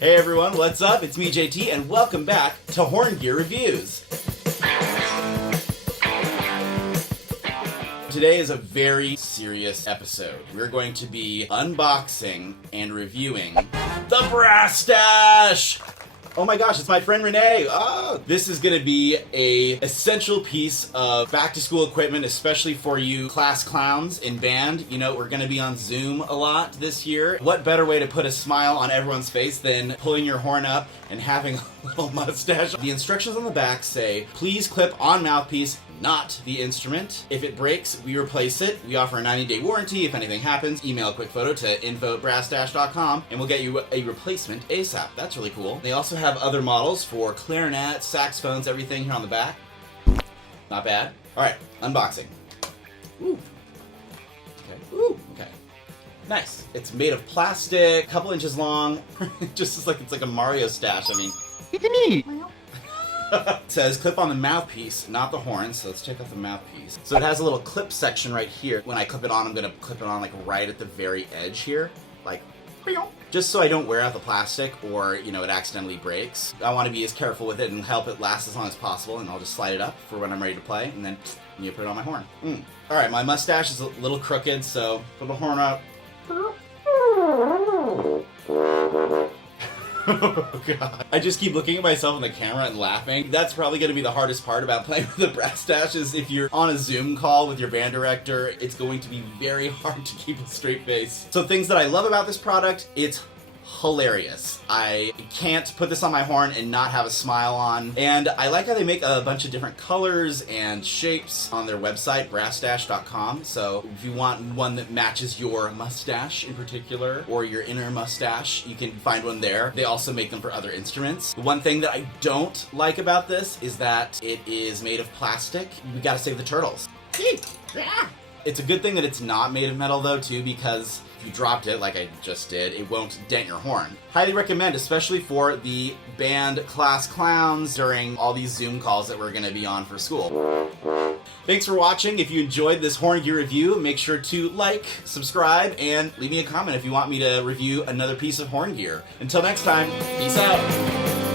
Hey everyone, what's up? It's me, JT, and welcome back to Horn Gear Reviews. Today is a very serious episode. We're going to be unboxing and reviewing the Brasstache! Oh my gosh, it's my friend Renee. Oh, this is going to be a essential piece of back-to-school equipment, especially for you class clowns in band. You know, we're going to be on Zoom a lot this year. What better way to put a smile on everyone's face than pulling your horn up and having a little mustache? The instructions on the back say, please clip on mouthpiece, not the instrument. If it breaks, we replace it. We offer a 90-day warranty. If anything happens, email a quick photo to info@brasstache.com and we'll get you a replacement ASAP. That's really cool. They also have other models for clarinet, saxophones, everything here on the back. Not bad. All right, unboxing. Ooh. Okay. Ooh. Okay. Nice. It's made of plastic, a couple inches long. Just like it's like a Mario stash. I mean, it's me. It says clip on the mouthpiece, not the horn, so let's check out the mouthpiece. So it has a little clip section right here. When I clip it on, I'm gonna clip it on like right at the very edge here, like, just so I don't wear out the plastic or, you know, it accidentally breaks. I want to be as careful with it and help it last as long as possible, and I'll just slide it up for when I'm ready to play, and then you put it on my horn. All right, my mustache is a little crooked, so put the horn up. Oh god. I just keep looking at myself in the camera and laughing. That's probably going to be the hardest part about playing with the Brasstache is if you're on a Zoom call with your band director, it's going to be very hard to keep a straight face. So things that I love about this product, it's hilarious. I can't put this on my horn and not have a smile on. And I like how they make a bunch of different colors and shapes on their website, brasstache.com. So if you want one that matches your mustache in particular, or your inner mustache, you can find one there. They also make them for other instruments. The one thing that I don't like about this is that it is made of plastic. We gotta save the turtles. It's a good thing that it's not made of metal though too, because if you dropped it like I just did, it won't dent your horn. Highly recommend, especially for the band class clowns during all these Zoom calls that we're going to be on for school. Thanks for watching. If you enjoyed this horn gear review, make sure to like, subscribe, and leave me a comment if you want me to review another piece of horn gear. Until next time, peace out.